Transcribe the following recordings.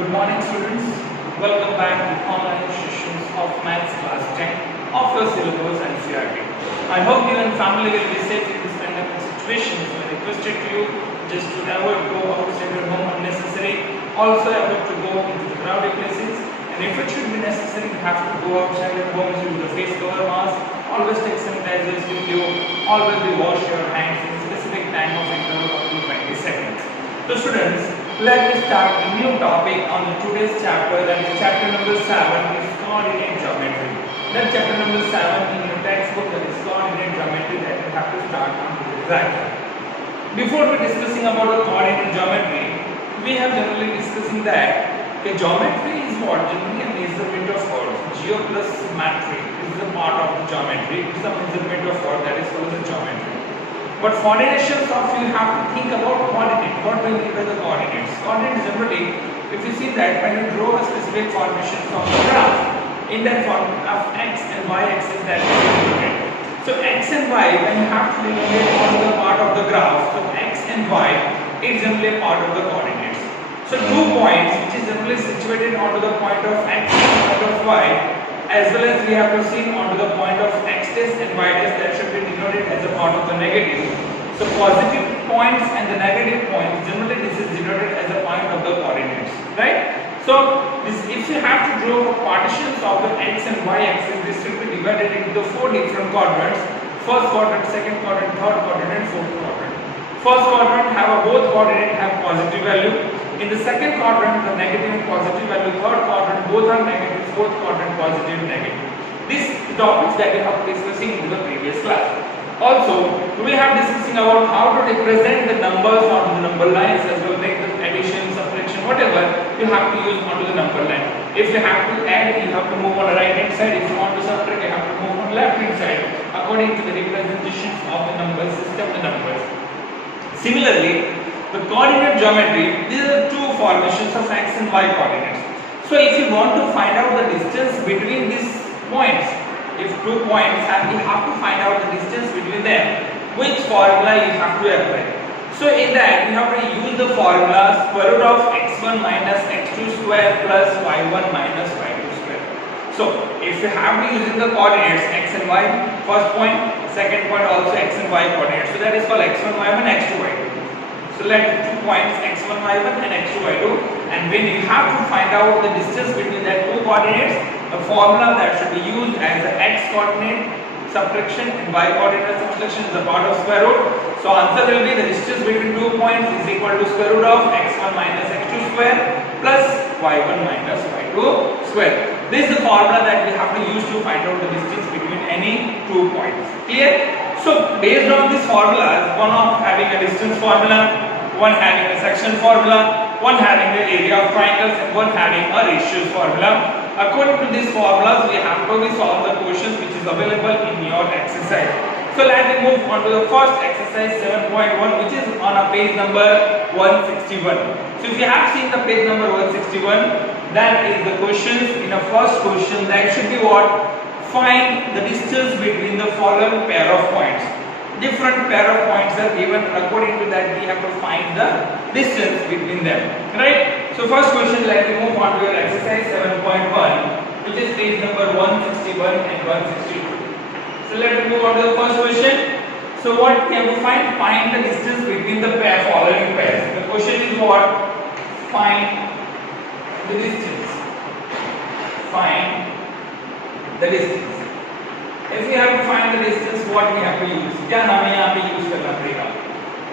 Good morning students. Welcome back to online sessions of Maths class 10 of your syllabus and CRT. I hope you and family will be safe in this pandemic situation. So I requested you just to avoid go outside your home unnecessary. Also avoid to go into the crowded places. And if it should be necessary, you have to go outside your home use the face cover mask. Always take sanitizers with you. Always wash your hands in specific time of interval up to 20 seconds. So students, let us start a new topic on today's chapter, that is chapter number 7 is coordinate geometry. That chapter number 7 in your textbook, that is coordinate geometry, that we have to start on today's lecture. Before we discussing about the coordinate geometry, we have generally discussing that the geometry is what generally a measurement of chords. Geo plus metry is a part of the geometry. It is a measurement of chord, that is called the geometry. But coordinations of you have to think about coordinate. What do you mean by the coordinates? Coordinates generally, if you see that when you draw a specific formation from the graph, in that form of x and y axis that is denoted. So x and y, when you have to denote on the part of the graph, so x and y is generally a part of the coordinates. So 2 points which is generally situated onto the point of x and point of y, as well as we have to see onto the point of x test and y test, that should be denoted as a part of the negative. So positive points and the negative points, generally this is denoted as a point of the coordinates, right? So this, if you have to draw partitions of the x and y axis, this should be divided into 4 different quadrants: first quadrant, second quadrant, third quadrant and fourth quadrant. First quadrant have both coordinates have positive value. In the second quadrant, the negative and positive value. Third quadrant, both are negative. Fourth quadrant, positive and negative. These topics that we have discussing in the previous class. Also, we have discussing about how to represent the numbers on the number lines, as well like the addition, subtraction, whatever you have to use onto the number line. If you have to add, you have to move on the right hand side. If you want to subtract, you have to move on the left hand side according to the representations of the number system, the numbers. Similarly, the coordinate geometry, these are two formations of x and y coordinates. So if you want to find out the distance between these points, if 2 points and you have to find out the distance between them, which formula you have to apply. So in that you have to use the formula square root of x1 minus x2 square plus y1 minus y2 square. So if you have to use the coordinates x and y, first point, second point also x and y coordinates. So that is called x1 y1 x2 y2. Select 2 points x1 y1 and x2 y2, and when you have to find out the distance between that 2 coordinates, the formula that should be used as the x coordinate subtraction and y coordinate subtraction is a part of square root. So answer will be the distance between 2 points is equal to square root of x1 minus x2 square plus y1 minus y2 square. This is the formula that we have to use to find out the distance between any 2 points. Clear? So based on these formulas, one of having a distance formula, one having a section formula, one having the area of triangles, and one having a ratios formula. According to these formulas, we have to solve the questions which is available in your exercise. So let me move on to the first exercise 7.1, which is on a page number 161. So if you have seen the page number 161, that is the questions. In the first question, that should be what? Find the distance between the following pair of points. Different pair of points are given. According to that, we have to find the distance between them. Right? So first question, let me move on to your exercise 7.1, which is page number 161 and 162. So let me move on to the first question. So what we have to find? Find the distance between the following pairs. The question is what? Find the distance. Find the distance. If we have to find the distance, what we have to use? क्या हमें यहाँ पे use करना पड़ेगा?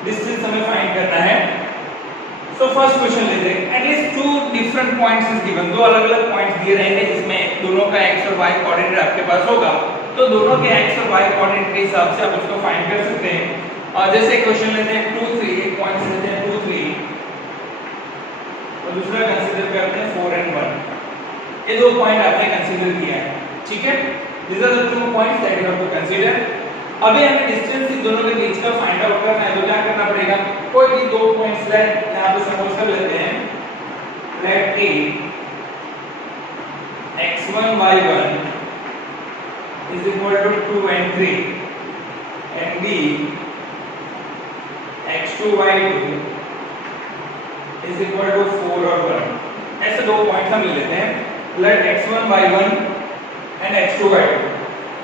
Distance हमें find करना है. So first question लेते हैं. At least 2 different points is given. 2 अलग-अलग points दिए रहेंगे जिसमें दोनों का x और y कोऑर्डिनेट आपके पास होगा. तो दोनों के x और y कोऑर्डिनेट के हिसाब से आप उसको फाइंड कर सकते हैं. और जैसे क्वेश्चन लेते हैं 2 3, एक पॉइंट लेते हैं 2 3 और दूसरा कंसीडर करते हैं 4 and 1. ये 2 पॉइंट आपने कंसीडर किया है. ठीक है? These are the 2 points that you have to consider. अभी हमें डिस्टेंस इन दोनों के बीच का फाइंड आउट करना है, तो क्या करना पड़ेगा? कोई भी 2 पॉइंट्स लेट यहाँ पे सपोज कर लेते हैं. Let A x1 y1 is equal to 2 and 3 and B x2 y2 is equal to 4 or 1. ऐसे दो पॉइंट्स हम ले लेते हैं, let x1 y1 and x2 y2.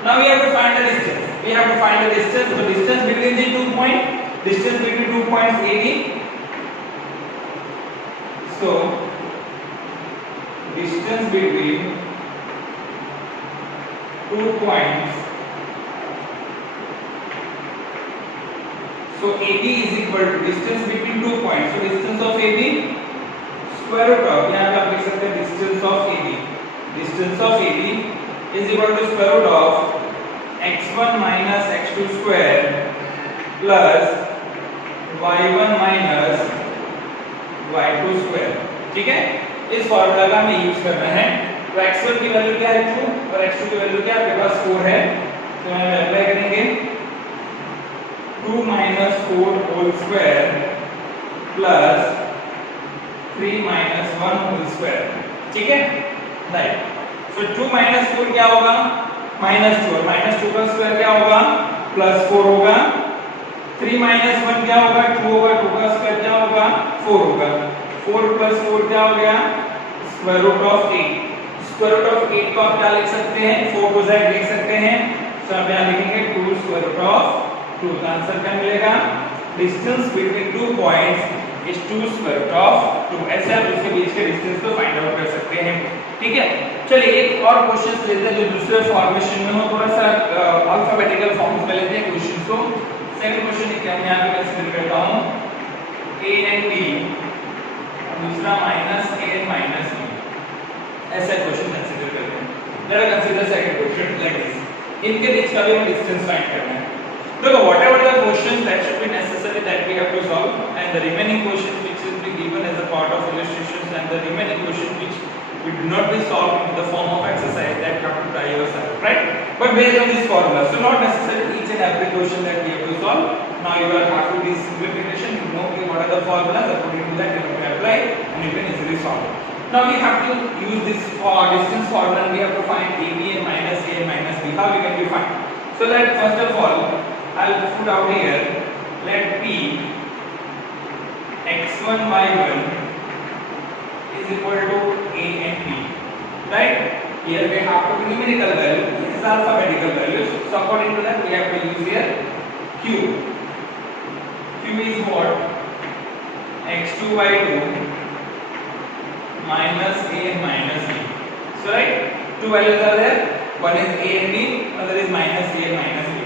Now we have to find the distance. We have to find the distance. So distance between the 2 points, distance between 2 points AB. So distance between 2 points. So AB is equal to distance between 2 points. So distance of AB square root of, यहाँ पे आप देख सकते हैं distance of AB. Distance of AB is equal to square root of x1 minus x2 square plus y1 minus y2 square. ठीक है, इस formula का हमें यूज करना है। तो x1 की वैल्यू क्या है 2 और x2 की वैल्यू क्या है, आपके पास 4 है, तो हम अप्लाई करेंगे 2 minus 4 whole square plus 3 minus 1 whole square. ठीक है, राइट। सो 2 minus 4 क्या होगा, -2, और -2 का स्क्वायर क्या होगा, +4 होगा। 3 minus 1 क्या होगा, 2 होगा, 2 का स्क्वायर क्या होगा, 4 होगा। 4 plus 4 क्या हो गया, square root of 8। Square root of 8 को आप क्या लिख सकते हैं, 4 को साइड लिख सकते हैं, तो आप यहाँ लिखेंगे 2 स्क्वायर रूट ऑफ 2। का आंसर क्या मिलेगा, distance between 2 points is 2 square root of 2। ऐसे आप उसके बीच के डिस्टेंस को फाइंड आउट कर सकते हैं। ठीक है, चलिए एक और क्वेश्चन लेते हैं जो दूसरे फॉर्मेशन में हो, थोड़ा सा अल्फाबेटिकल फॉर्म्स में लेते हैं क्वेश्चन को। सेकंड क्वेश्चन है कि मैं यहाँ पे कंसीडर करता हूँ a and b, दूसरा minus a and minus b, ऐसा क्वेश्चन कंसीडर करते हैं। Let us consider second question like this, इनके बीच का भी हमें डिस्टेंस फाइंड करना है। देखो whatever the questions that should be necessary that we have to solve, and the remaining questions which is be given as a part of illustrations, and the remaining questions which we do not be solved in the form of exercise, that you have to try yourself, right? But based on this formula, so not necessarily each and every question that we have to solve. Now you are happy with this simplification, you know what are the formulas, according to that you have to apply and you can easily solve. Now we have to use this for distance formula, and we have to find AB and minus A and minus B. How we can be find? So let first of all I'll put out here, let P x1 y1 is equal to A and B, right? Here we have to numerical value, this is alphabetical values, so according to that we have to use here Q. Q is what, x2 y2 minus A and minus B. So right, two values are there, one is A and B, other is minus A and minus B.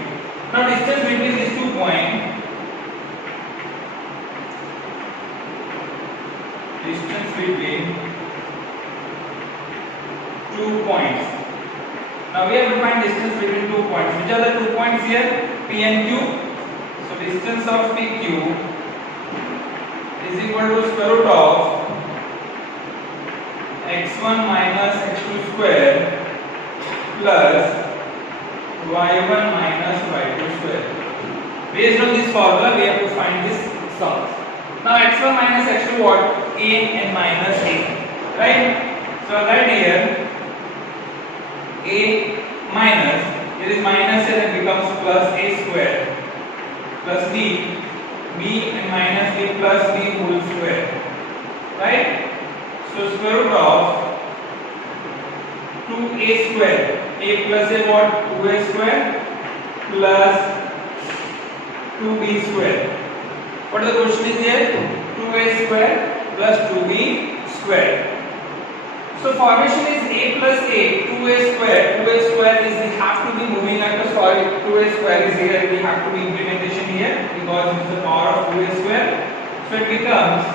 Now distance between these 2 points, distance between 2 points. Now we have to find distance between 2 points. Which are the 2 points here, P and Q? So distance of PQ is equal to square root of x1 minus x2 square plus y1 minus y2 square. Based on this formula, we have to find this sum. Now x1 minus x2 what? A and minus A, right? So right here, A minus, here is minus here and becomes plus A square plus B, B and minus A plus B whole square, right? So square root of 2A square, A plus A what, 2A square plus 2B square. What the question is here, 2A square plus 2B square. So formation is A plus A, 2A square. 2A square is, we have to be moving at the, sorry, 2A square is here, we have to be implementation here because it is the power of 2A square. So it becomes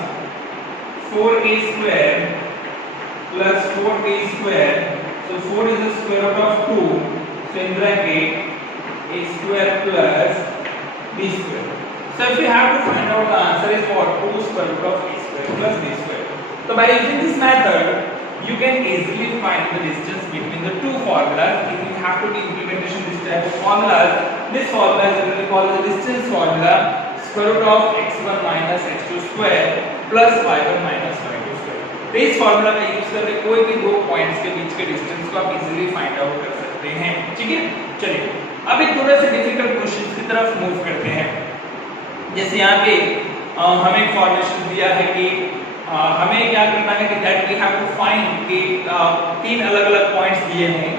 4A square plus 4B square. So 4 is the square root of 2. So in bracket A square plus B square. So if we have to find out, the answer is what? 2 square root of A square plus B square. So by using this method, you can easily find the distance between the two formulas. If you have to be implementation this type of formulas, this formula is generally called the distance formula, square root of x1 minus x2 square plus y1 minus y2 square. तो इस formula का use करके कोई भी दो points के बीच के distance को आप इजीली फाइंड आउट कर सकते हैं। ठीक है, चलिए अब एक थोड़ा सा डिफिकल्ट क्वेश्चंस की तरफ मूव करते हैं। जैसे यहाँ पे हमें फॉर्मेशन दिया है कि हमें क्या करना है कि that we have to find कि तीन अलग-अलग पॉइंट्स दिए हैं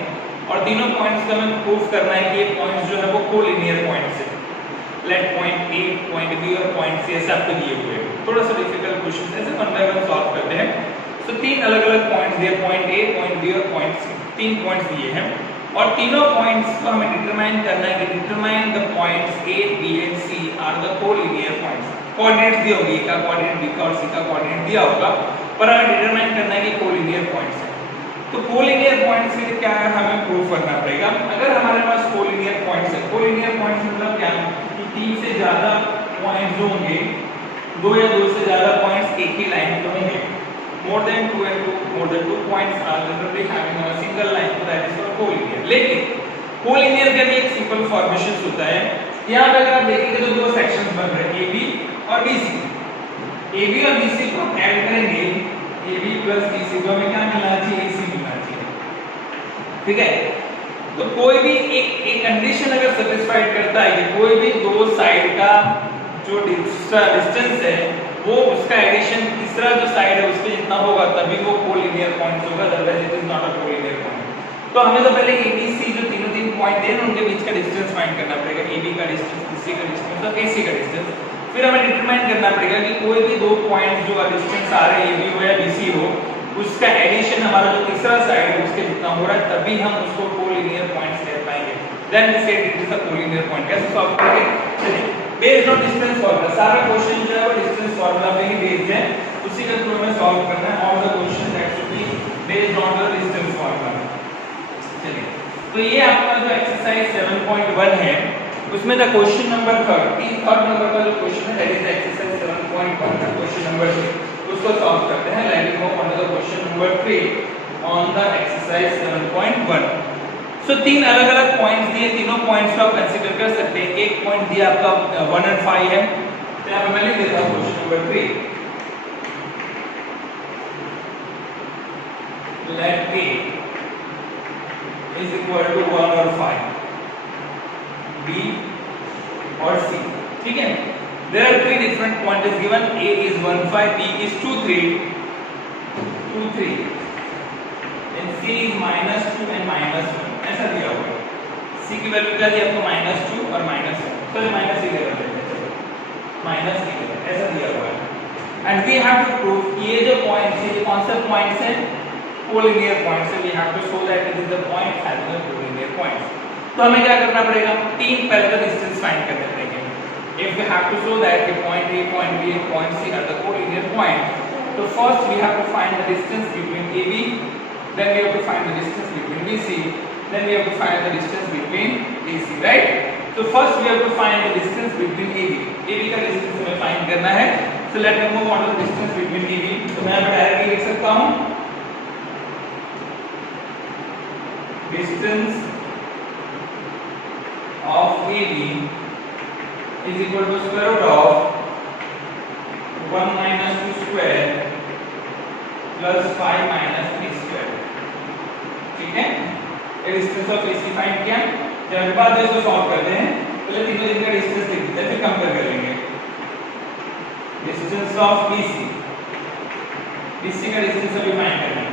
और तीनों पॉइंट्स का हमें प्रूफ करना है कि ये पॉइंट्स जो है वो कोलिनियर पॉइंट्स है। Let point A, point B और पॉइंट सी ऐसे आपको दिए हुए हैं। थोड़ा सा डिफिकल्ट क्वेश्चन ऐसे वन बाय वन सॉल्व करते हैं। तो तीन अलग-अलग पॉइंट्स दिए, पॉइंट ए, पॉइंट बी और पॉइंट सी, तीन पॉइंट्स दिए हैं और तीनों पॉइंट्स को हमें डिटरमाइन करना है कि determine the points A, B and C are the collinear points. Coordinates दिए होंगे, ए का कोऑर्डिनेट, बी का और सी का कोऑर्डिनेट दिया होगा, पर हमें डिटरमाइन करना है कि कोलिनियर पॉइंट्स है। तो कोलिनियर पॉइंट्स के क्या है, हमें प्रूफ करना पड़ेगा। अगर हमारे पास कोलिनियर पॉइंट्स है, कोलिनियर पॉइंट्स मतलब क्या कि तीन से ज्यादा पॉइंट्स जो होंगे, दो या दो से ज्यादा पॉइंट्स एक ही लाइन पे होंगे, more than two points are generally having on a single line, so that is for collinear। लेकिन कोलिनियर का भी एक सिंपल फॉर्मेशन होता है। यहाँ पे अगर आप देखेंगे तो दो सेक्शंस बन रहे हैं, AB और BC। AB और BC को ऐड करेंगे, AB प्लस BC को हमें क्या मिलना चाहिए, AC मिलना चाहिए, ठीक है। तो कोई भी एक कंडीशन अगर सेटिस्फाइड करता है कि कोई भी दो साइड का जो डिस्टेंस है वो उसका एडिशन तीसरा जो साइड है उसके जितना होगा तभी वो कोलिनियर पॉइंट होगा, otherwise it is not a collinear point. तो हमें तो पहले ABC जो तीनों तीन पॉइंट हैं उनके बीच का डिस्टेंस फाइंड करना पड़ेगा, AB का डिस्टेंस, BC का डिस्टेंस और AC का डिस्टेंस। फिर हमें डिटरमाइन करना पड़ेगा कि कोई भी दो पॉइंट्स जो डिस्टेंस आ रहे हैं, AB हो या BC हो, उसका एडिशन हमारा जो तीसरा साइड है उसके जितना हो रहा है तभी हम उसको कोलिनियर पॉइंट्स कह पाएंगे। Then we said it is a collinear point. कैसे सॉल्व करेंगे, चलिए बेस्ड ऑन डिस्टेंस फार्मूला, सारा क्वेश्चन जो है वो डिस्टेंस फार्मूला पे ही बेस्ड है, उसी के थ्रू हमें सॉल्व करना है। All the question that should be based on the distance formula. चलिए तो ये आपका जो एक्सरसाइज 7.1 है उसमें the question number third number का जो क्वेश्चन है दैट इज एक्सरसाइज 7.1 का क्वेश्चन नंबर 3, उसको सॉल्व करते हैं। Let go on the question number 3 on the exercise 7.1। सो तीन अलग-अलग पॉइंट्स दिए, तीनों पॉइंट्स को आप कंसीडर कर सकते हैं। एक पॉइंट दिया आपका 1 और 5 है, तो यहाँ पे मैं लिख देता हूँ question number 3। Let A is equal to 1 और 5, B और C, ठीक है। There are three different point is given, A is 1 5, B is 2 3 and C is -2 and -1 ऐसा दिया हुआ है। C की वैल्यू क्या दी आपको, -2 और -1, चलिए माइनस C कर लेते हैं, माइनस C कर ऐसा दिया हुआ है। And we have to prove कि ये जो पॉइंट्स है, ये कौन से पॉइंट्स हैं, कोलिनियर पॉइंट्स है। We have to show that it is the point having the collinear points. तो हमें क्या करना पड़ेगा, तीन पहले का डिस्टेंस फाइंड करने पड़ेंगे। If we have to show that the point A, point B and point C are the collinear point, तो first we have to find the distance between AB, then we have to find the distance between BC, then we have to find the distance between AC, right? So first we have to find the distance between AB का distance हमें find करना है। So let me move on to the distance between AB। तो मैं यहाँ directly लिख सकता हूँ distance of AB is equal to square root of 1 minus 2 square plus 5 minus 3 square, ठीक है। ये डिस्टेंस ऑफ AC फाइंड किया। जब बाद इसको सॉल्व करते हैं पहले तीनों दिन का डिस्टेंस लिख देते हैं, फिर कंपेयर करेंगे। डिस्टेंस ऑफ BC का डिस्टेंस अभी फाइंड करना है।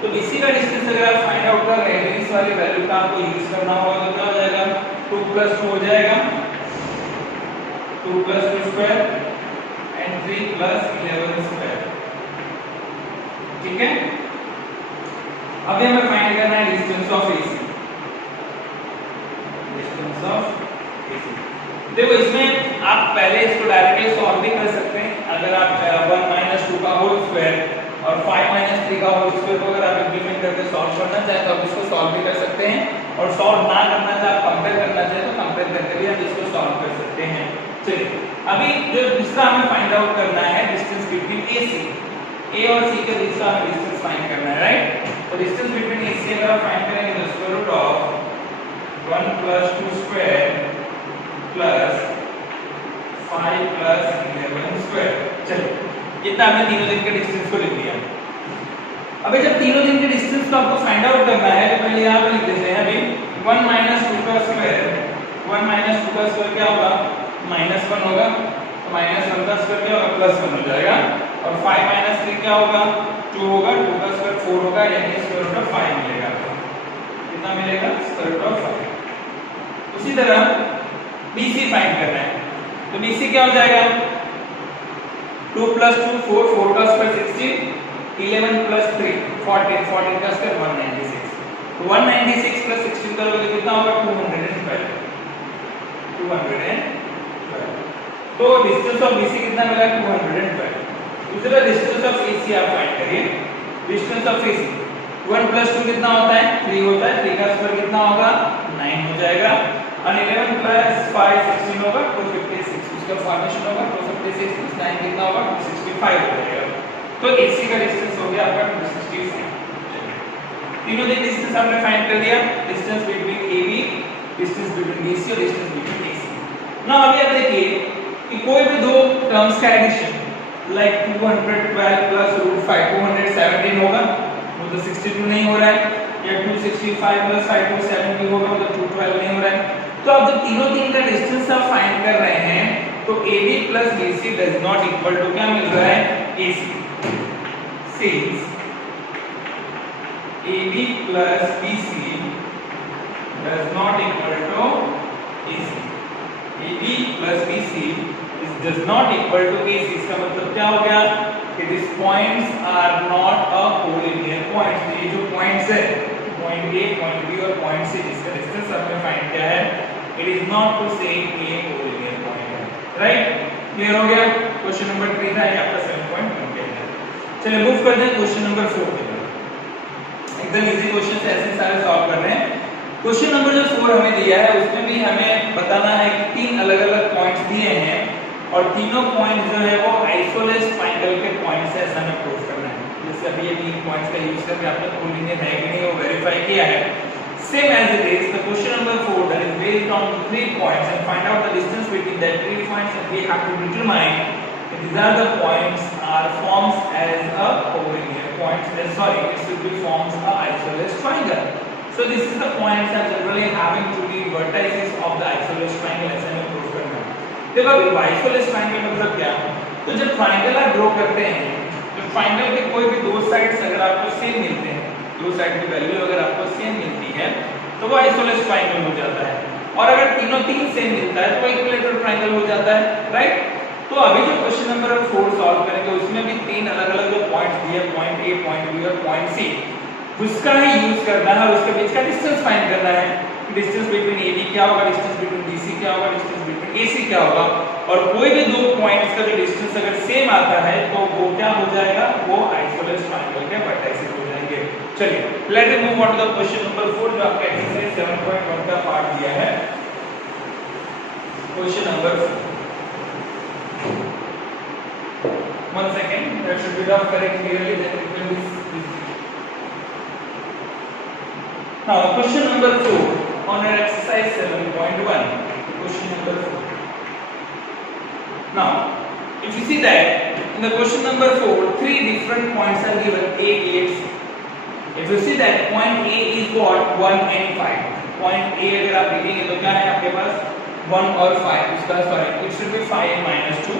तो BC का डिस्टेंस अगर आप फाइंड आउट कर रहे हैं इस वाली वैल्यू का आपको यूज करना होगा, तो क्या हो जाएगा, 2 + 2 हो जाएगा, 2 + 2 स्क्वायर एंड 3 + 11 स्क्वायर, ठीक है। अभी हमें फाइंड करना है distance of AC। Distance of AC देखो इसमें आप पहले इसको डायरेक्टली सॉल्व भी कर सकते हैं। अगर आप 1 - 2 का होल स्क्वायर और 5 - 3 का होल स्क्वायर को अगर आप इंप्लीमेंट करके सॉल्व करना चाहे तो आप इसको सॉल्व भी कर सकते हैं, और सॉल्व ना करना चाहे आप कंपेयर करना चाहे तो कंपेयर करके भी आप इसको सॉल्व कर सकते हैं। चलिए अभी जो दूसरा हमें फाइंड आउट करना है डिस्टेंस बिटवीन AC, A और C के बीच का हमें डिस्टेंस फाइंड करना है, राइट। तो डिस्टेंस बिटवीन AC अगर आप फाइंड करेंगे तो square root of 1 + 2 square plus 5 + 11 square. चलिए इतना हमने तीनों दिन के डिस्टेंस को लिख दिया। अभी जब तीनों दिन के डिस्टेंस को आपको फाइंड आउट करना है तो पहले यहाँ पे लिख देते हैं। अभी 1 - 2 का स्क्वायर, 1 - 2 का स्क्वायर क्या होगा, -1 होगा, तो -1 का स्क्वायर क्या होगा, +1 हो जाएगा, और 5 - 3 क्या होगा 2 होगा, 2 का स्क्वायर 4 होगा, यानी स्क्वायर रूट ऑफ 5 मिलेगा। कितना मिलेगा स्क्वायर रूट ऑफ 5। उसी तरह BC फाइंड करना है, तो BC क्या हो जाएगा 2 + 2 4, 4 का स्क्वायर 16, 11 + 3 14, 14 का स्क्वायर 196। तो 196 + 16 करोगे तो कितना होगा 212। तो डिस्टेंस ऑफ BC कितना मिला 212। दूसरा डिस्टेंस ऑफ AC आप फाइंड करिए। डिस्टेंस ऑफ AC 1 + 2 कितना होता है 3 होता है, 3 का स्क्वायर कितना होगा 9 हो जाएगा, और 11 + 5 16 होगा 256, उसका फॉर्मेशन होगा 256 + 9 कितना होगा 265 हो जाएगा। तो AC का डिस्टेंस हो गया आपका 265। तीनों दिन डिस्टेंस आपने फाइंड कर दिया, distance between AB, distance between BC और डिस्टेंस बिटवीन AC। ना अभी आप देखिए कि कोई भी दो टर्म्स का एडिशन लाइक 212 + √5 217 होगा, वो तो 62 नहीं हो रहा है, या 265 + 5 270 होगा, वो तो 212 नहीं हो रहा है। तो अब जब तीन का डिस्टेंस आप फाइंड कर रहे हैं तो AB + BC does not equal to क्या मिल रहा है AC। Since AB + BC does not equal to AC, AB + BC does not equal to AC, इसका मतलब क्या हो गया कि these points are not a collinear points। ये जो points है point A, point B और point C जिसका डिस्टेंस आपने फाइंड किया है, it is not to say a collinear point है, राइट। क्लियर हो गया। क्वेश्चन नंबर 3 था, ये आपका 7.1 है। चलिए मूव करते हैं क्वेश्चन नंबर 4 पे। एकदम इजी क्वेश्चन है, ऐसे सारे सॉल्व कर रहे हैं। क्वेश्चन नंबर जो 4 हमें दिया है उसमें भी हमें बताना है कि 3 अलग-अलग पॉइंट्स दिए हैं और तीनों पॉइंट्स जो है वो आइसोलेस ट्रायंगल के पॉइंट्स है, ऐसा हमें प्रूव करना है। जैसे अभी ये 3 पॉइंट्स का यूज करके आपने कोलिनियर है कि नहीं वो वेरीफाई किया है। Same as it is, the question number 4 that is based on 3 points and find out the distance between that 3 points, and we have to determine if these are the points are forms as a collinear points. Sorry, it should be forms a isosceles triangle. So this is the points are generally having to be vertices of the isosceles triangle, ऐसा हमें prove करना है। देखो अभी isosceles triangle मतलब क्या? तो जब ट्रायंगल आप ड्रॉ करते हैं तो ट्रायंगल के कोई भी दो साइड्स अगर आपको सेम मिलते हैं, दो साइड की वैल्यू अगर आपको सेम मिलती है तो वो आइसोलेस ट्रायंगल हो जाता है, और अगर तीनों सेम मिलता है तो वो इक्विलेटरल ट्रायंगल हो जाता है, राइट। तो अभी जो क्वेश्चन नंबर 4 सॉल्व करेंगे उसमें भी 3 अलग-अलग जो पॉइंट्स दिए, पॉइंट A, पॉइंट B और पॉइंट C, उसका ही यूज करना है और उसके बीच का डिस्टेंस फाइंड करना है। डिस्टेंस बिटवीन AB क्या होगा, डिस्टेंस बिटवीन BC क्या होगा, डिस्टेंस बिटवीन AC क्या होगा, और कोई भी दो पॉइंट्स का जो डिस्टेंस अगर सेम आता है तो वो क्या हो जाएगा, वो आइसोलेस ट्रायंगल के वर्टिसेस हो जाएंगे। चलिए let us move on to the question number 4 जो आपका एक्सरसाइज 7.1 का पार्ट दिया है। Question number 4, 1 second, that should be rough correct clearly, then it will be now question number 4 on your exercise 7.1. question number 4. Now if you see that in the question number 4 3 different points are given, A, B and C. If you see that point A is what 1 and 5. point A अगर आप देखेंगे तो क्या है आपके पास 1 और 5, उसका sorry it should be 5 and -2.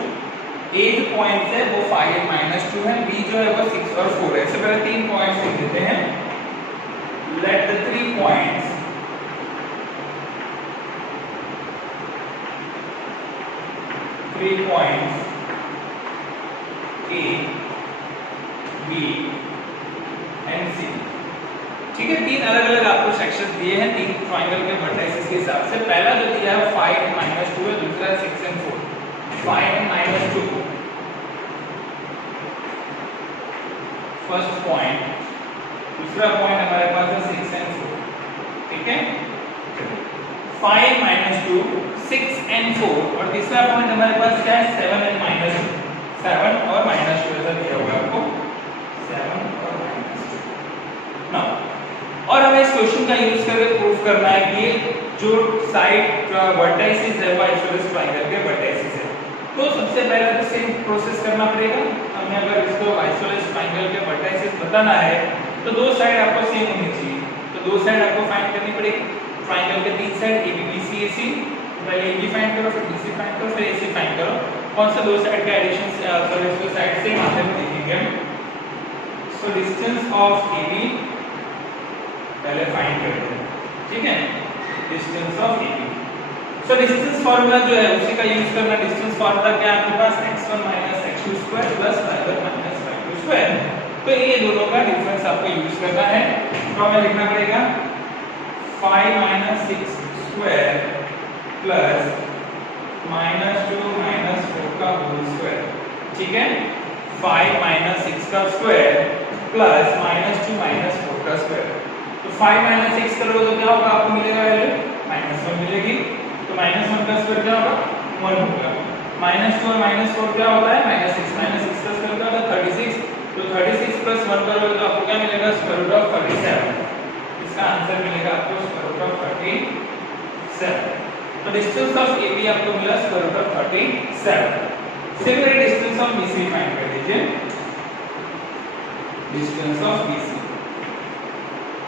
A जो पॉइंट्स है वो 5 and -2 है, B जो है वो 6 और 4 है। इससे पहले 3 पॉइंट्स लिख देते हैं। Let the 3 points A, B and C, ठीक है। 3 अलग-अलग आपको सेक्शंस दिए हैं 3 ट्रायंगल के वर्टिसेस के हिसाब से। पहला जो दिया है 5 and -2 है, दूसरा 6 and 4। 5 and -2 फर्स्ट पॉइंट, दूसरा पॉइंट हमारे पास है 6 and 4, ठीक है। 5 - 2 6 and 4 और तीसरा पॉइंट हमारे पास क्या है 7 and -2, 7 और -2 ऐसा दिया हुआ है आपको, 7 और -2। नाउ और हमें इस क्वेश्चन का यूज करके प्रूफ करना है कि जो साइड वर्टिसेस है वो आइसोलेस ट्रायंगल के वर्टिसेस है। तो सबसे पहले तो सेम प्रोसेस करना पड़ेगा। हमें अगर इसको आइसोलेस ट्रायंगल के वर्टिसेस बताना है तो दो साइड आपको सेम होनी चाहिए, तो दो साइड आपको फाइंड करनी पड़ेगी। ट्रायंगल के 3 साइड AB BC AC, पहले AB फाइंड करो, फिर BC फाइंड करो, फिर AC फाइंड करो। कौन सा दो साइड का एडिशन सॉरी इसको साइड सेम आते हैं देखेंगे हम। सो डिस्टेंस ऑफ AB पहले फाइंड करते हैं, ठीक है, distance of AB। So distance formula जो है उसी का यूज करना। डिस्टेंस फार्मूला क्या है आपके पास, x1 - x2² + y1 - y2²। तो ये दोनों का डिफरेंस आपको यूज करना है। तो हमें लिखना पड़ेगा 5 - 6² प्लस -2 - 4 का होल स्क्वायर, ठीक है। 5 - 6 का स्क्वायर प्लस -2 - 4 का स्क्वायर। तो 5 - 6 करोगे तो क्या होगा, आपको मिलेगा वैल्यू -1 मिलेगी। तो -1 का स्क्वायर क्या होगा, 1 होगा। -2 और -4 क्या होता है, -6 -6 का स्क्वायर क्या होता है, 36। तो 36 + 1 करोगे तो आपको क्या मिलेगा, √37। इसका आंसर मिलेगा आपको √37। तो डिस्टेंस ऑफ AB आपको मिला √37। Similar distance of BC find कर लीजिए। Distance of BC,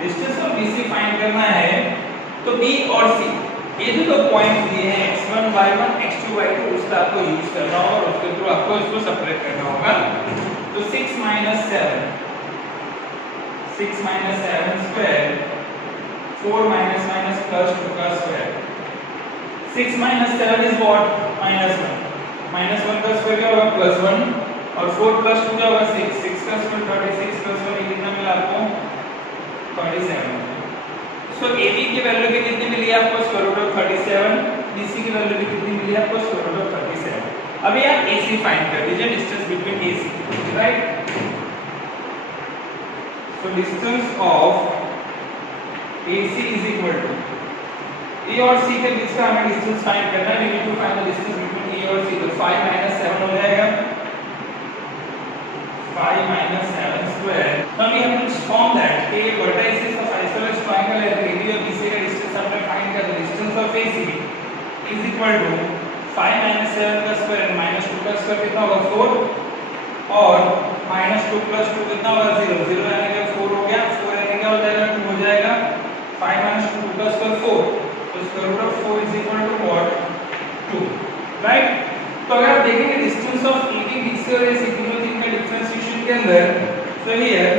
distance of BC find करना है तो B और C ये जो दो पॉइंट्स दिए हैं x1 y1 x2 y2 उसका आपको यूज करना होगा और उसके थ्रू आपको इसको सेपरेट करना होगा। तो 6 - 7 स्क्वायर 4 - +2 का स्क्वायर। 6 - 7 इज व्हाट, -1 -1 का स्क्वायर क्या होगा, +1 और 4 + 2 क्या होगा, 6 6 का स्क्वायर 36 + 1 कितना मिला आपको, 37। सो AB की वैल्यू भी कितनी मिली आपको, √37। BC की वैल्यू भी कितनी मिली आपको, √37। अभी आप AC फाइंड कर लीजिए, distance between AC, right. So distance of AC is equal to A और C के बीच का हमें डिस्टेंस फाइंड करना है। We need to find the distance between A और C। तो 5 - 7 हो जाएगा, 5 - 7 square। Now we have to form that A vertices of isosceles triangle and AB और BC का डिस्टेंस हमने फाइंड किया। तो distance of AC is equal to 5 - 7 का स्क्वायर -2 का स्क्वायर कितना होगा, 4 और -2 + 2 कितना होगा, 0 0 यानी कि 4 हो गया। 4 यानी क्या हो जाएगा, 2 हो जाएगा। 5 - 2 का स्क्वायर 4, तो √4 is equal to what, 2, right. तो अगर आप देखेंगे डिस्टेंस ऑफ AB BC और AC दोनों तीन का डिफरेंशिएशन के अंदर, तो here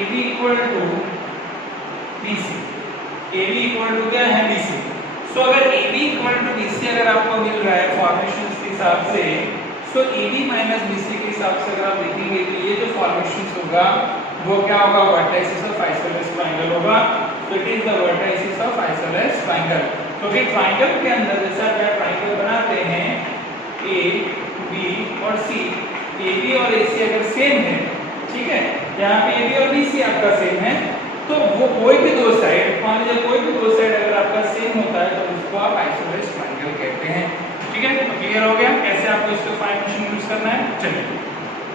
AB equal to BC, AB equal to क्या है, BC। सो अगर AB इक्वल टू BC अगर आपको मिल रहा है फॉर्मेशंस के हिसाब से, सो AB माइनस BC के हिसाब से अगर आप देखेंगे तो ये जो फॉर्मेशंस होगा वो क्या होगा, वर्टिसेस ऑफ आइसोसेलेस ट्रायंगल होगा। तो it is the vertices of isosceles triangle. क्योंकि ट्रायंगल के अंदर जैसा आप ट्रायंगल बनाते हैं A, B और C, AB और AC अगर सेम है, ठीक है, यहाँ पे AB और BC आपका सेम है, तो वो कोई भी दो साइड, मान लीजिए कोई भी दो साइड अगर आपका सेम होता है तो उसको आप आइसोसेलेस ट्रायंगल कहते हैं, ठीक है। तो क्लियर हो गया कैसे आपको इसको फॉर्मेशन यूज करना है। चलिए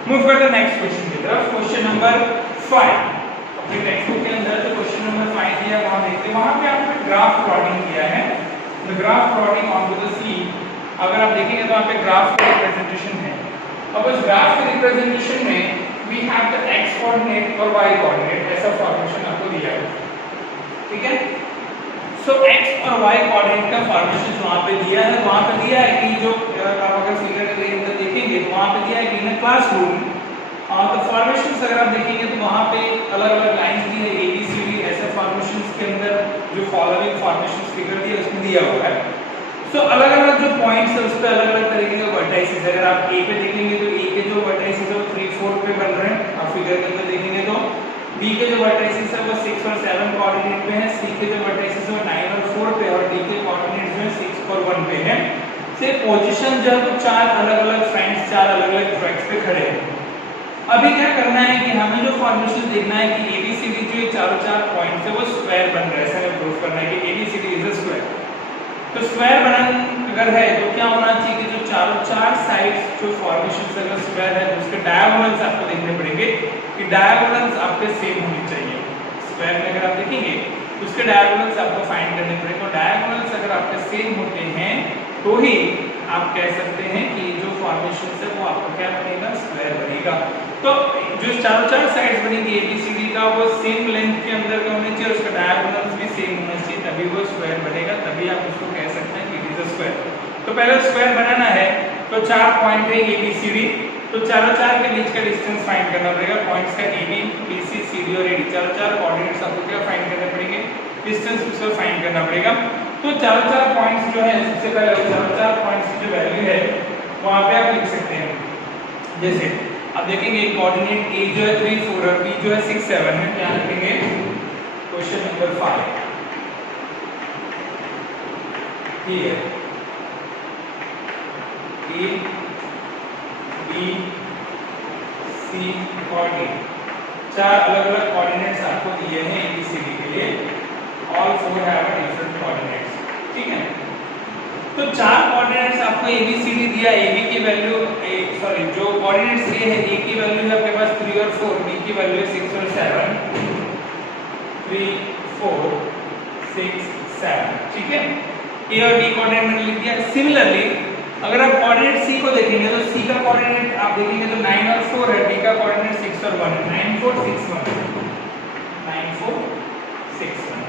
मूव करते हैं नेक्स्ट क्वेश्चन की तरफ। क्वेश्चन नंबर 5 अपने टेक्स्ट बुक के अंदर जो क्वेश्चन नंबर 5 दिया वहां देखते हैं, वहां पे आपने ग्राफ प्लॉटिंग किया है। The graph plotting on to the C, अगर आप देखेंगे तो वहां पे ग्राफ का रिप्रेजेंटेशन है। अब उस ग्राफ के रिप्रेजेंटेशन में we have the x coordinate और y कोऑर्डिनेट, ऐसा फॉर्मेशन आपको दिया है, ठीक है। सो x और y कोऑर्डिनेट का फॉर्मेशन वहां पे दिया है। वहां पे दिया है कि जो आप अगर फिगर के अंदर देखेंगे तो वहां पे दिया है कि इन क्लासरूम तो फॉर्मेशंस अगर आप देखेंगे तो वहां पे अलग-अलग लाइंस दी है, ABCD ऐसे फॉर्मेशंस के अंदर जो फॉलोइंग फॉर्मेशंस फिगर दिया उसमें दिया हुआ है। सो अलग-अलग जो पॉइंट्स है उस पे अलग-अलग तरीके के वर्टिसेस, अगर आप A पे देखेंगे तो A के जो वर्टिसेस है वो 3 4 पे बन रहे हैं, आप फिगर के अंदर देखेंगे तो B के जो वर्टिसेस है वो 6 और 7 कोऑर्डिनेट पे है, C के जो वर्टिसेस है वो 9 और 4 पे और D के कोऑर्डिनेट्स में 6 और 1 पे है। से पोजीशन जो है वो चार अलग-अलग फ्रेंड्स चार अलग-अलग ट्रैक्स पे खड़े हैं। अभी क्या करना है कि हमें जो फॉर्मेशन देखना है कि ABCD जो ये चारों चार पॉइंट्स है वो स्क्वायर बन रहा है, ऐसा हमें प्रूव करना है कि ABCD इज अ स्क्वायर। तो स्क्वायर बनन अगर है तो क्या होना चाहिए कि जो चारों चार साइड्स जो फॉर्मेशन अगर स्क्वायर है तो उसके डायगोनल्स आपको देखने पड़ेंगे कि डायगोनल्स आपके सेम होने चाहिए। स्क्वायर में अगर आप देखेंगे तो उसके डायगोनल्स आपको फाइंड करने पड़ेंगे और डायगोनल्स अगर आपके सेम होते हैं तो ही आप कह सकते हैं कि जो फॉर्मेशन है वो आपका क्या बनेगा, स्क्वायर बनेगा। तो जो चारों चार साइड्स बनेंगी ABCD का वो सेम लेंथ के अंदर का होना चाहिए और उसका डायगोनल्स भी सेम होना चाहिए, तभी वो स्क्वायर बनेगा, तभी आप उसको कह सकते हैं कि इट इज अ स्क्वायर। तो पहले स्क्वायर बनाना है तो चार पॉइंट है ABCD, तो तो चार के बीच का डिस्टेंस फाइंड करना पड़ेगा, पॉइंट्स का AB, BC, CD और AD, चार कोऑर्डिनेट्स आपको क्या फाइंड करने पड़ेंगे, डिस्टेंस उसको फाइंड करना पड़ेगा। तो चार पॉइंट्स जो है सबसे पहले चार पॉइंट्स की जो वैल्यू है वहां पे आप लिख सकते हैं। जैसे अब देखेंगे कोऑर्डिनेट A जो है 3 4 और B जो है 6 7 है, क्या लिखेंगे question number 5 here A B C coordinate, चार अलग-अलग कोऑर्डिनेट्स आपको दिए हैं ABCD के लिए, all four have a different coordinates, ठीक है। तो चार कोऑर्डिनेट्स आपको ABCD दिया, AB की वैल्यू सॉरी जो कोऑर्डिनेट्स दिए हैं A की वैल्यू है आपके पास 3 और 4, B की वैल्यू है 6 और 7, 3 4 6 7, ठीक है। A और B कोऑर्डिनेट मैंने लिख दिया। सिमिलरली अगर आप कोऑर्डिनेट C को देखेंगे तो C का कोऑर्डिनेट आप देखेंगे तो 9 और 4 है, D का कोऑर्डिनेट 6 और 1 है, 9 4 6 1 9 4 6 1।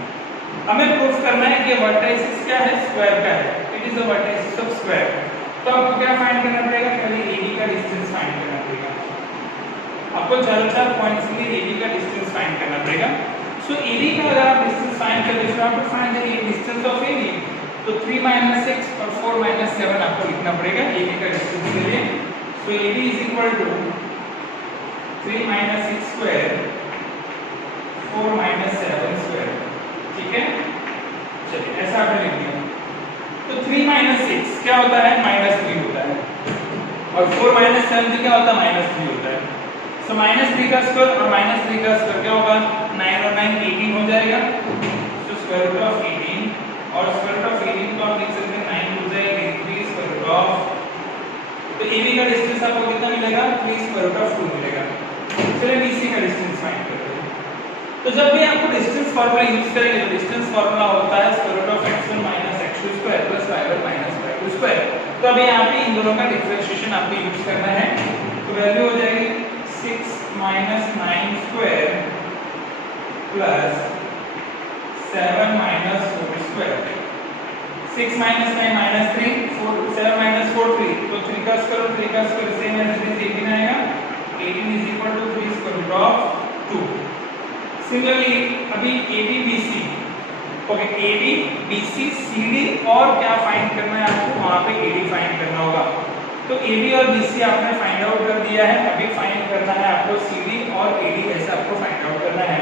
हमें प्रूफ करना है कि वर्टिसेस क्या है, स्क्वायर का है, it is the vertices of square. तो आपको क्या फाइंड करना पड़ेगा, पहले AB का डिस्टेंस फाइंड करना पड़ेगा। आपको चार पॉइंट्स के लिए AB का डिस्टेंस फाइंड करना पड़ेगा। सो AB का अगर आप डिस्टेंस फाइंड करें तो आप find the distance of AB, तो 3 6 और 4 7 आपको लिखना पड़ेगा AB का डिस्टेंस के लिए। So AB is equal to 3 6 square 4 7 square, ठीक है। चलिए ऐसा आपने लिख दिया। तो 3 6 क्या होता है, -3 होता है, और 4 7 क्या होता है, -3 होता है। सो -3 का स्क्वायर और -3 का स्क्वायर क्या होगा, 9 और 9 18 हो जाएगा। सो स्क्वायर रूट ऑफ 18 और स्क्वायर रूट ऑफ 18 को आप लिख सकते हैं 9 हो जाएगा 3 स्क्वायर रूट ऑफ, तो AB का डिस्टेंस आपको कितना मिलेगा, 3 स्क्वायर रूट ऑफ 2 मिलेगा। चलिए BC का डिस्टेंस फाइंड करते हैं। तो जब भी आपको डिस्टेंस फार्मूला यूज करेंगे तो डिस्टेंस फार्मूला होता है square root of x1 x2 square plus y1 y2 square. तो अभी यहाँ पे इन दोनों का डिफरेंशिएशन आपको यूज करना है, तो वैल्यू हो जाएगी 6 9 स्क्वायर प्लस 7 4 स्क्वायर। 6 9 -3 4 7 4 3, तो 3 का स्क्वायर 3 का square same as it is 18 आएगा। 18 is equal to 3 square root of 2। Similarly अभी AB BC, okay AB BC CD और क्या फाइंड करना है आपको, वहां पे AD फाइंड करना होगा। तो AB और BC आपने फाइंड आउट कर दिया है, अभी फाइंड करना है आपको CD और AD, ऐसे आपको फाइंड आउट करना है।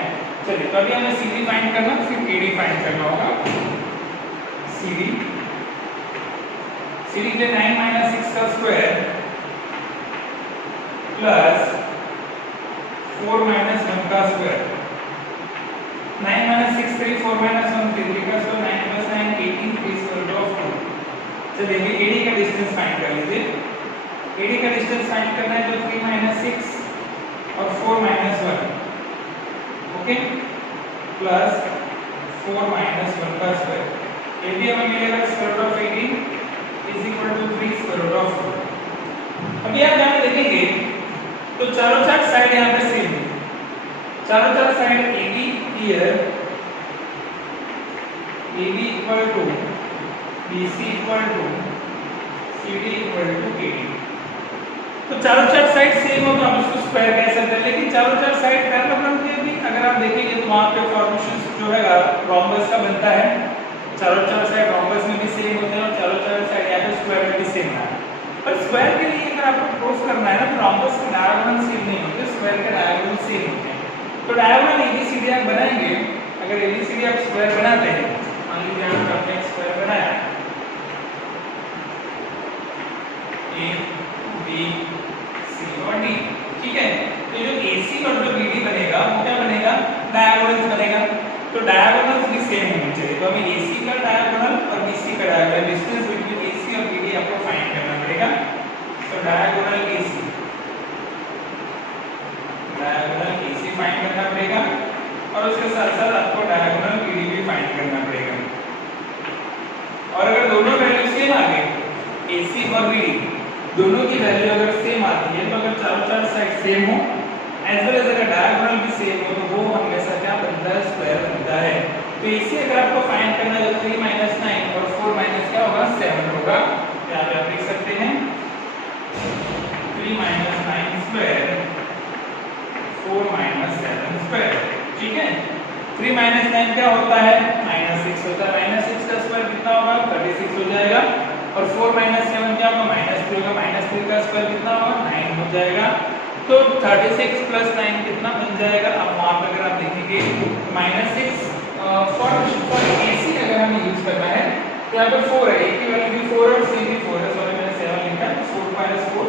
चलिए तो अभी हमें CD फाइंड करना, फिर AD फाइंड करना होगा। CD के 9 6 का स्क्वायर प्लस 4 1 का स्क्वायर, 9 6 3 4 1 3 का स्क्वायर 9 + 9 18 3 स्क्वायर रूट ऑफ 2। चलिए अभी AD का डिस्टेंस फाइंड कर लीजिए। AD का डिस्टेंस फाइंड करना है तो 3 6 और 4 1, ओके, प्लस 4 1 का स्क्वायर। AB हमें मिलेगा square root of 18 is equal to 3 square root of 2। अभी आप यहाँ देखेंगे तो चारों साइड यहाँ पे सेम है, चारों side AB here, AB equal to BC equal to CD equal to AD। तो चारों साइड सेम हो तो हम इसको स्क्वायर कह सकते हैं, लेकिन चारों साइड पैरेलल के भी अगर आप देखेंगे तो वहां पे फॉर्मेशन जो है रोम्बस का बनता है। चारों साइड रोम्बस में भी सेम होते हैं और चारों साइड यहाँ पे स्क्वायर में भी सेम है। पर स्क्वायर के लिए अगर आपको प्रूफ करना है ना तो रोम्बस के डायगोनल सेम नहीं होते, स्क्वायर के डायगोनल सेम होते हैं। तो डायगोनल ABCD आप बनाएंगे, अगर ABCD आप स्क्वायर बनाते हैं, मान लीजिए आपने स्क्वायर बनाया A B C और D, ठीक है। तो जो AC और जो BD बनेगा वो क्या बनेगा, डायगोनल्स बनेगा। तो डायगोनल्स भी सेम होने चाहिए। तो हमें AC का डायगोनल और BC का डायगोनल, डिस्टेंस बिटवीन AC और BD आपको फाइंड करना पड़ेगा। तो डायगोनल AC फाइंड करना पड़ेगा और उसके साथ साथ आपको डायगोनल BD भी फाइंड करना पड़ेगा। और अगर दोनों वैल्यू सेम आ गए, AC और BD दोनों की वैल्यू अगर सेम आती है, तो अगर चारों साइड सेम हो एज वेल एज अगर डायगोनल भी सेम हो तो वो हमेशा क्या बनता है, स्क्वायर बनता है। तो AC अगर आपको फाइंड करना है तो 3 9 और 4 क्या होगा, 7 होगा। यहाँ पे आप लिख सकते हैं 3 9 स्क्वायर, ठीक है। 3 माइनस 9 क्या होता है, -6 होता है। -6 का स्क्वायर कितना होगा, 36 हो जाएगा। और 4 माइनस 7 क्या होगा, -3 होगा। -3 का स्क्वायर कितना होगा, 9 हो जाएगा। तो 36 प्लस 9 कितना बन जाएगा। अब वहां पर अगर आप देखेंगे -6 फॉर एसी अगर हमें यूज करना है तो यहाँ पे 4 है, ए की वैल्यू भी 4 और सी भी 4 है। सॉरी मैंने 7 लिखा है, 4 माइनस 4।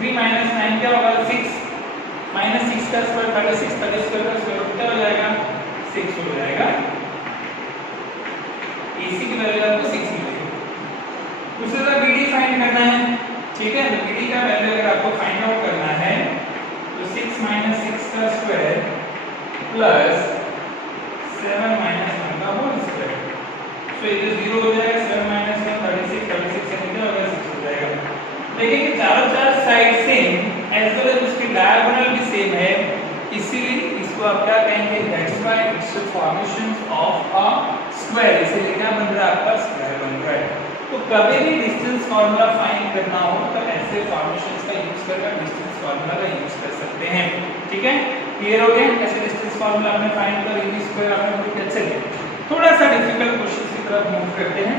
3 माइनस 9 क्या होगा, 6। -6 का स्क्वायर 36, 36 का स्क्वायर क्या हो जाएगा, 6 हो जाएगा। AC की वैल्यू आपको 6 मिलेगी। दूसरे का BD फाइंड करना है, ठीक है। तो BD का वैल्यू अगर आपको फाइंड आउट करना है तो 6 माइनस 6 का स्क्वायर प्लस 7 माइनस 1 का होल स्क्वायर। तो ये 0 हो जाएगा। 7 माइनस 1 36, 36 से कितना होगा, 6 हो जाएगा। देखिए कि चारों side same as well as उसकी डायगोनल भी सेम है, इसीलिए इसको आप क्या कहेंगे, that's why it's the formation of a square. इसीलिए क्या बन रहा है, आपका स्क्वायर बन रहा है। तो कभी भी डिस्टेंस फार्मूला फाइंड करना हो तो ऐसे फॉर्मेशंस का यूज करके डिस्टेंस फार्मूला का यूज कर सकते हैं, ठीक है। क्लियर हो गया कैसे डिस्टेंस फार्मूला हमने फाइंड कर, AB स्क्वायर आपने बुक कैसे लिया। थोड़ा सा डिफिकल्ट क्वेश्चन की तरफ मूव करते हैं।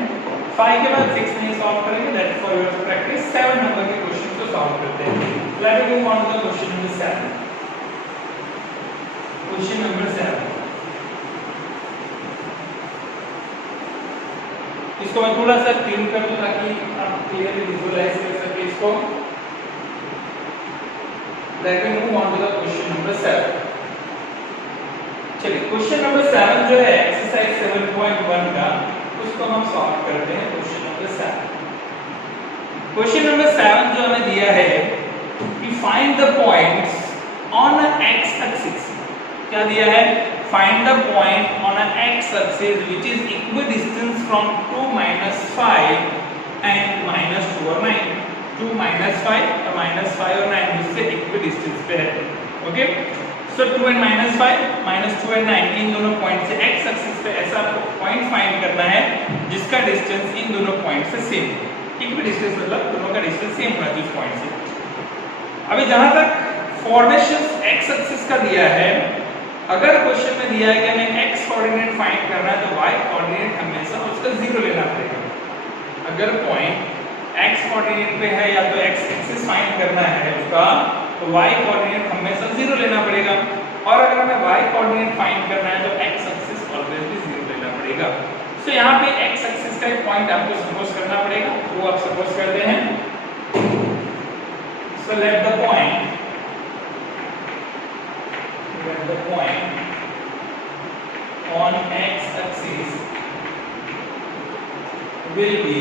5 के बाद 6 नहीं सॉल्व करेंगे, that for your practice. 7 number के क्वेश्चन को सॉल्व करते हैं। Let us move on to the question number 7। Question number 7, इसको मैं थोड़ा सा क्लीन कर दूं ताकि आप क्लियरली विजुअलाइज कर सके इसको। Let me move on to the question number 7। चलिए क्वेश्चन नंबर 7 जो है एक्सरसाइज 7.1 का, उसको हम सॉल्व करते हैं। क्वेश्चन नंबर 7, क्वेश्चन नंबर 7 जो हमें दिया है कि find the points on x axis. क्या दिया है, find the point on an x axis which is equidistant from 2 minus 5 and minus 2 और 9। 2 minus 5 और minus 5 और 9 जिससे equidistant पे है, okay. So 2 and minus 5 minus 2 and 9 इन दोनों पॉइंट से x एक्सिस पे ऐसा आपको पॉइंट फाइंड करना है जिसका डिस्टेंस इन दोनों पॉइंट से सेम। इक्विडिस्टेंस मतलब दोनों का डिस्टेंस सेम होना चाहिए उस पॉइंट से। अभी जहां तक फॉर्मेशन x एक्सिस का दिया है, अगर क्वेश्चन में दिया है कि हमें x कोऑर्डिनेट फाइंड करना है तो y कोऑर्डिनेट हमेशा उसका 0 लेना पड़ेगा। अगर पॉइंट x कोऑर्डिनेट पे है या तो x एक्सिस फाइंड करना है उसका, तो y कोऑर्डिनेट हमेशा 0 लेना पड़ेगा। और अगर हमें y कोऑर्डिनेट फाइंड करना है तो x एक्सिस ऑलवेज भी 0 लेना पड़ेगा। सो यहाँ पे x एक्सिस का एक पॉइंट आपको सपोज करना पड़ेगा, वो आप सपोज करते हैं। So let the point on x axis will be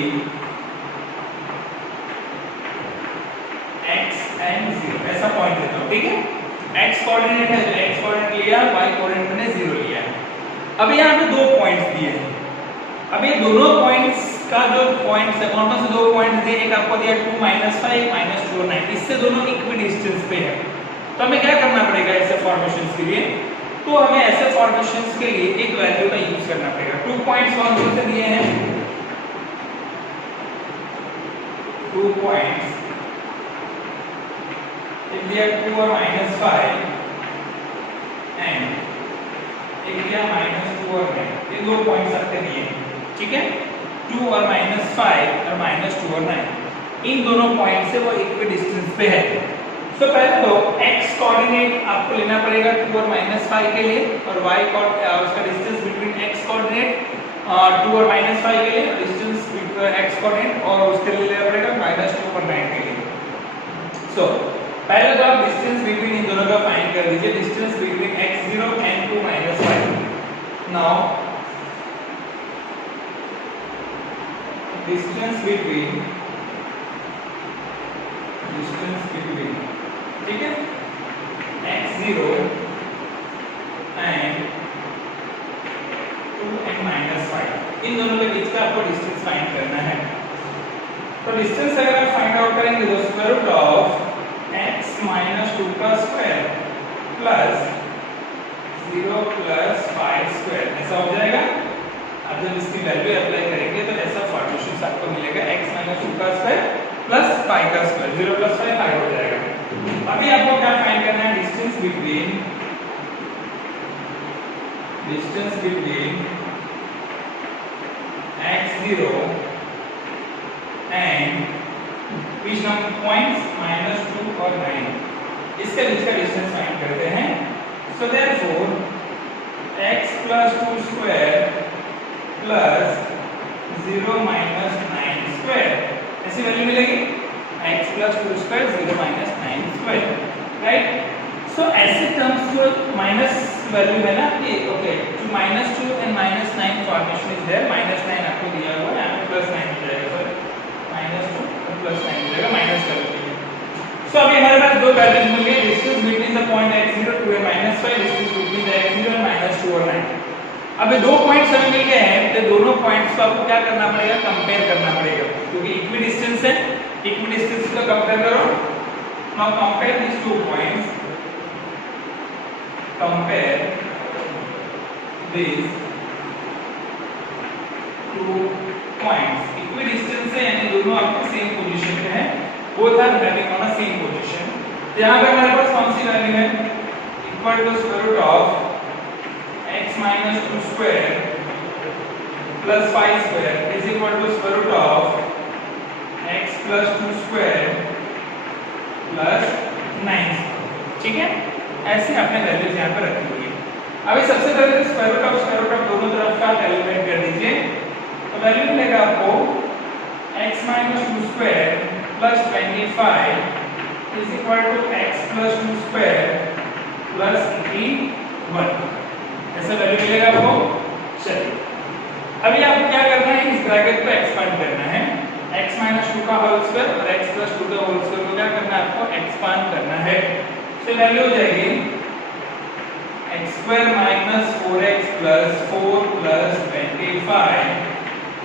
x and 0, ऐसा पॉइंट देता हूं, ठीक है। x कोऑर्डिनेट है तो x कोऑर्डिनेट लिया, y कोऑर्डिनेट मैंने 0 लिया। अब यहाँ पे दो पॉइंट्स दिए हैं। अब ये दोनों पॉइंट्स का जो पॉइंट्स है, कौन से दो पॉइंट्स दिए, एक आपको दिया 2 minus 5 minus 2 और 9, इससे दोनों इक्विडिस्टेंस पे है। तो हमें क्या करना पड़ेगा ऐसे फॉर्मेशंस के लिए, तो हमें ऐसे फॉर्मेशंस के लिए एक वैल्यू का यूज करना पड़ेगा। 2 पॉइंट्स कौन से दिए हैं, 2 पॉइंट्स एक दिया 2 और -5 एंड एक दिया -2 और 9। ये दो पॉइंट्स आपके दिए हैं, ठीक है। 2 और -5 और -2 और 9, इन दोनों पॉइंट से वो इक्विडिस्टेंस पे है। तो पहले तो x कोऑर्डिनेट आपको लेना पड़ेगा 2 और -5 के लिए, और y उसका डिस्टेंस बिटवीन x कोऑर्डिनेट 2 और -5 के लिए, डिस्टेंस बिटवीन x कोऑर्डिनेट और उसके लिए लेना पड़ेगा -2 और 9 के लिए। सो पहले तो आप डिस्टेंस बिटवीन इन दोनों का फाइंड कर लीजिए, distance between x0 and 2 -5। Now distance between ठीक है x0 and 2 and -5, इन दोनों के बीच का आपको डिस्टेंस फाइंड करना है। तो डिस्टेंस अगर आप फाइंड आउट करेंगे तो स्क्वायर रूट ऑफ x - 2 का स्क्वायर प्लस 0 प्लस 5 स्क्वायर ऐसा हो जाएगा। अब जब इसकी वैल्यू अप्लाई करेंगे तो ऐसा फॉर्मेशन आपको मिलेगा x - 2 का स्क्वायर प्लस 5 का स्क्वायर, 0 प्लस 5 5 हो जाएगा। अभी आपको क्या फाइंड करना है, distance between distance between x0 and which number points -2 और 9, इसके बीच का डिस्टेंस फाइंड करते हैं। So therefore x + 2 square plus 0 - 9 square, ऐसी वैल्यू मिलेगी x + 2 स्क्वायर 0 - 9 स्क्वायर, राइट। सो ऐसे टर्म्स जो माइनस वैल्यू है ना कि ओके जो -2 एंड -9 फॉर्मेशन इज देयर, -9 आपको दिया हुआ है, यहाँ पे +9 हो जाएगा, सॉरी -2 और +9 हो जाएगा, माइनस कर दीजिए। सो अभी हमारे पास दो वैल्यूज मिल गई, distance between the point x0 2 and -5, distance between the x0 and -2 और 9। अब ये दो पॉइंट्स हमें मिल गए हैं, तो दोनों पॉइंट्स को आपको क्या करना पड़ेगा, कंपेयर करना पड़ेगा, क्योंकि इक्वी डिस्टेंस है, इक्वी डिस्टेंस को कंपेयर करो। Now compare this two points, compare this two points, equidistance है यानी दोनों आपको सेम पोजीशन पे हैं, both are having on a same position. तो यहां पे हमारे पास कौन सी वैल्यू है, equal to square root of x - 2 square plus 5 square is equal to square root of x + 2 square plus 9, ठीक है। ऐसे आपने वैल्यूज यहां पर रखी हुई है। अभी सबसे पहले स्क्वायर रूट ऑफ दोनों तरफ का कैलकुलेट कर दीजिए, तो वैल्यू मिलेगा आपको x - 2 square plus 25 is equal to x + 2 square plus 81, ऐसा वैल्यू मिलेगा आपको। चलिए अभी आपको क्या करना है, इस ब्रैकेट को एक्सपांड करना है, x - 2 का होल स्क्वायर और x + 2 का होल स्क्वायर को क्या करना है, आपको एक्सपांड करना है। तो वैल्यू हो जाएगी x² - 4x + 4 + 25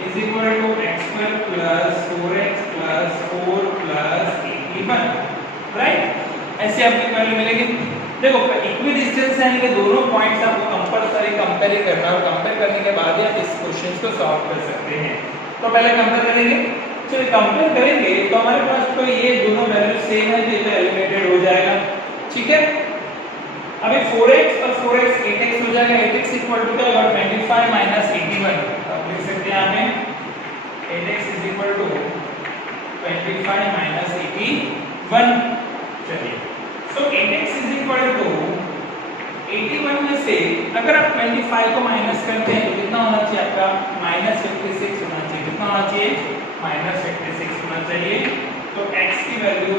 is equal to x² + 4x + 4 + 81, right. ऐसे आपको वैल्यू मिलेगी। देखो इक्वी डिस्टेंस है कि दोनों पॉइंट्स आपको कंपल्सरी कंपेयर करना है, और कंपेयर करने के बाद ही आप इस क्वेश्चन को सॉल्व कर सकते हैं। तो पहले कंपेयर करेंगे, चलिए कंपेयर करेंगे तो हमारे पास तो ये दोनों वैल्यू सेम है, तो ये एलिमिनेटेड हो जाएगा, ठीक है। अभी 4x और 4x 8x हो जाएगा, 8x इक्वल टू क्या होगा 25 - 81, अब लिख सकते हैं यहाँ पे 8x इज इक्वल टू 25 - 81। चलिए सो 8x इज इक्वल टू 81 में से अगर आप 25 को माइनस करते हैं तो कितना होना चाहिए आपका, -56 होना चाहिए। कितना होना चाहिए, -56 होना चाहिए। तो x की value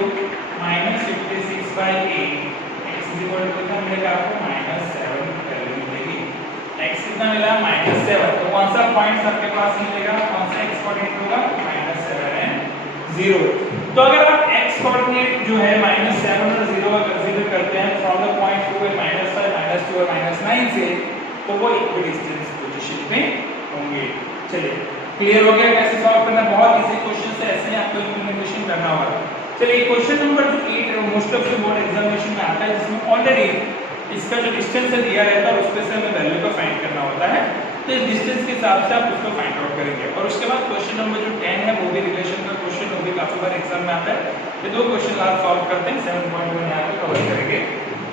-56/8 x is equal to कितना मिलेगा आपको, -7 वैल्यू मिलेगी। x कितना मिला, -7, तो कौन सा पॉइंट्स आपके पास मिलेगा, कौन सा x कोऑर्डिनेट होगा, -7 and 0। तो अगर आप x कोऑर्डिनेट जो है -7 और 0 का कंसीडर करते हैं फ्रॉम द पॉइंट 2 and -5 -2 और -9 से, तो वो इक्वी डिस्टेंस पोजीशन पे होंगे। चलिए क्लियर हो गया कैसे सॉल्व करना, बहुत इजी क्वेश्चन है, ऐसे ही आपको इंप्लीमेंटेशन करना होगा। चलिए क्वेश्चन नंबर 8 है, most of the board examination में आता है, जिसमें ऑलरेडी इसका जो डिस्टेंस है दिया रहता है और उसपे से हमें वैल्यू का फाइंड करना होता है। तो इस डिस्टेंस के हिसाब से आप उसको फाइंड आउट करेंगे। और उसके बाद क्वेश्चन नंबर जो 10 है वो भी रिलेशन का क्वेश्चन, वो भी काफी बार एग्जाम में आता है। ये दो क्वेश्चन आज सॉल्व करते हैं, 7.1 यहाँ पे कवर करेंगे।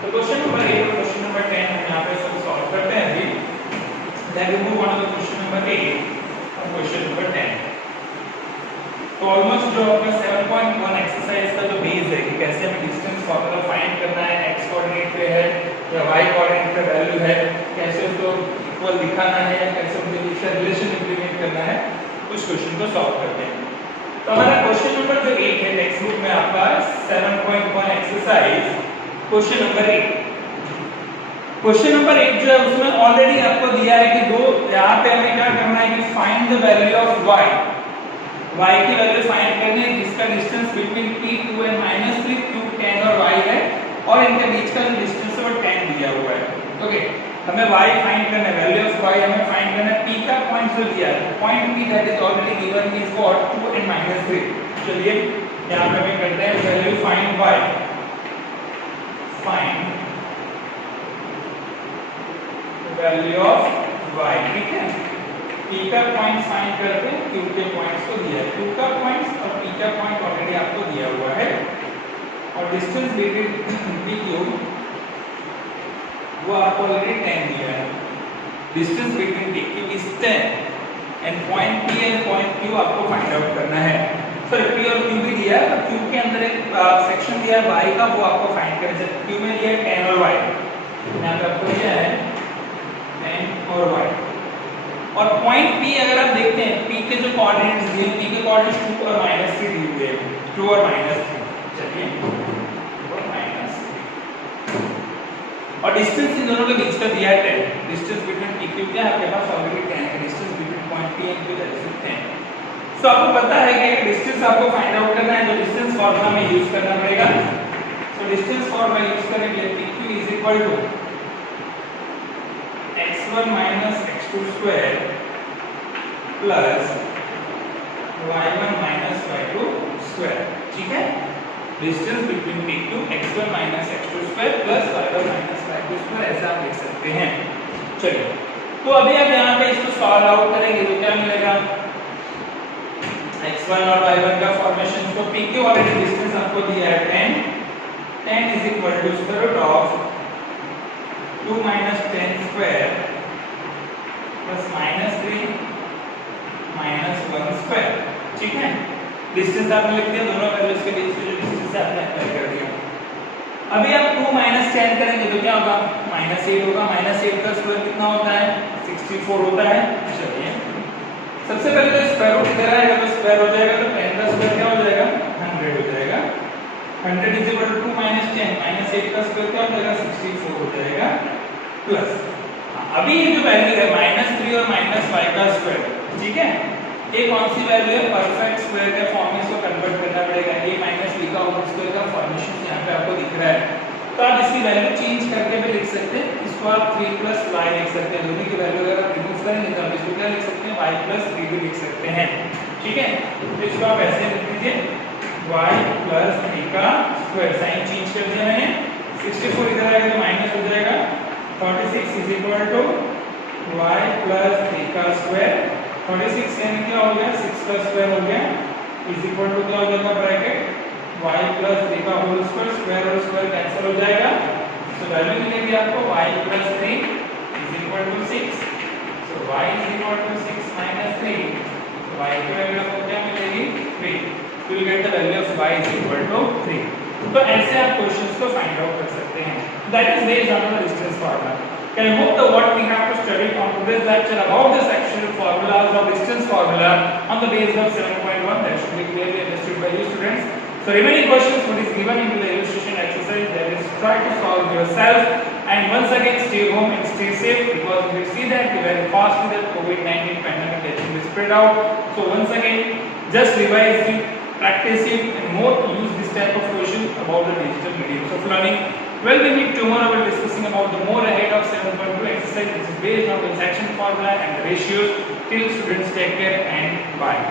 तो क्वेश्चन नंबर 8 और क्वेश्चन नंबर 10 हम यहाँ पे सब सॉल्व करते हैं अभी। Then we move on to question number 8 और क्वेश्चन नंबर 10। तो ऑलमोस्ट जो आपका 7.1 एक्सरसाइज का जो बेस है कि कैसे हमें डिस्टेंस फार्मूला फाइंड करना है, x कोऑर्डिनेट पे है या y कोऑर्डिनेट पे वैल्यू है, कैसे उसको इक्वल दिखाना है, कैसे उनके बीच का रिलेशन इंप्लीमेंट करना है, उस क्वेश्चन को सॉल्व करते हैं। तो हमारा क्वेश्चन नंबर जो 8 है टेक्स्ट बुक में आपका 7.1 exercise question number 8। Question number 8 जो है उसमें ऑलरेडी आपको दिया है कि दो, यहाँ पे हमें क्या करना है कि find the value of y, y की वैल्यू फाइंड करनी है जिसका distance between p2 and -3 q 10 और y है, और इनके बीच का जो डिस्टेंस है वो 10 दिया हुआ है। ओके हमें y फाइंड करना है, वैल्यू ऑफ y हमें फाइंड करना है, p का पॉइंट जो दिया है, point p that is already given is what 2 and -3। चलिए यहां पे हम करते हैं value find y, find value of y, ठीक है। p का पॉइंट फाइंड करते हैं, q के पॉइंट्स को दिया है, q का पॉइंट्स और p का पॉइंट ऑलरेडी आपको दिया हुआ है, और डिस्टेंस बिटवीन pq वो आपको ऑलरेडी 10 दिया है। Distance between PQ is 10 and point P and point Q आपको फाइंड आउट करना है। सर P और Q भी दिया है, तो Q के अंदर एक सेक्शन दिया है y का, वो आपको फाइंड करना है। Q में दिया है 10 और y, यहाँ पे आपको दिया है 10 और y। और पॉइंट P अगर आप देखते हैं, P के जो कोऑर्डिनेट्स दिए हैं, P के कोऑर्डिनेट्स 2 और -3 दिए हुए हैं, 2 और -3। चलिए 2 और -3 और डिस्टेंस इन दोनों के बीच का दिया है 10। डिस्टेंस बिटवीन PQ क्या है आपके पास ऑलरेडी 10 है, distance between point P and Q that is 10। सो आपको पता है कि डिस्टेंस आपको फाइंड आउट करना है, तो डिस्टेंस फार्मूला में यूज करना पड़ेगा। सो डिस्टेंस फार्मूला यूज करेंगे, PQ is equal to x1 minus x2 square plus y1 minus y2 square। ठीक है, distance between PQ x1 minus x2 square plus y1 minus y2 square ऐसा आप लिख सकते हैं। चलिए, तो अभी आप यहाँ पे इसको सॉल्व आउट करेंगे तो क्या मिलेगा, x1 और y1 का फॉर्मेशन। तो PQ ऑलरेडी डिस्टेंस आपको दिया है 10 is equal to square root of 2 minus 10 square plus -3 minus 1 square। ठीक है, डिस्टेंस आपने लिख दिया, दोनों वैल्यूज के बीच में जो डिस्टेंस है आपने अप्लाई कर दिया। अभी आप 2 minus 10 करेंगे तो क्या होगा, -8 होगा। -8 का स्क्वायर कितना होता है, 64 होता है। चलिए, सबसे पहले तो स्क्वायर रूट इधर आएगा तो स्क्वायर हो जाएगा, तो 10 का स्क्वायर क्या हो जाएगा, 100 हो जाएगा। 100 is equal to 2 minus 10 minus 8 का स्क्वायर क्या हो जाएगा, 64 हो जाएगा। प्लस अभी ये जो वैल्यू है -3 और -y का स्क्वायर, ठीक है, ये कौन सी वैल्यू है, परफेक्ट स्क्वायर के फॉर्म में इसको कन्वर्ट करना पड़ेगा। ये -b का होल स्क्वायर का फॉर्मेशन यहाँ पे आपको दिख रहा है, तो आप इसकी वैल्यू चेंज करके भी लिख सकते हैं। इसको आप 3 + y लिख सकते हैं, दोनों की वैल्यू अगर आप रिमूव करेंगे तो आप इसको क्या लिख सकते हैं, y + 3 भी लिख सकते हैं। ठीक है, तो इसको आप ऐसे लिख दीजिए, y + 3 का स्क्वायर, साइन चेंज कर दिया मैंने। 64 इधर आएगा तो माइनस हो जाएगा, 46 is equal to y + 3 का स्क्वायर। 46 यानी क्या हो गया, 6 का स्क्वायर हो गया, इज इक्वल टू क्या हो जाएगा, ब्रैकेट y + 3 का होल स्क्वायर, स्क्वायर और स्क्वायर कैंसिल हो जाएगा। सो वैल्यू मिलेगी आपको y + 3 is equal to 6। So y is equal to 6 - 3, तो y की वैल्यू आपको क्या मिलेगी, 3। You will get the value of y is equal to 3। तो ऐसे आप क्वेश्चंस को फाइंड आउट कर सकते हैं। That is based on the distance formula. I hope that what we have to study on today's lecture about the sectional formulas of distance formula on the basis of 7.1 that should be clearly understood by you students. So remaining questions what is given in the illustration exercise, that is try to solve yourself, and once again stay home and stay safe, because we see that very fastly that COVID-19 pandemic is getting spread out. So once again just revise it, practice it, and more use this type of question about the digital mediums of learning. Well, we meet tomorrow. We're discussing about the more ahead of 7.2 exercise, which is based on the section formula and the ratios. Till students, take care and bye.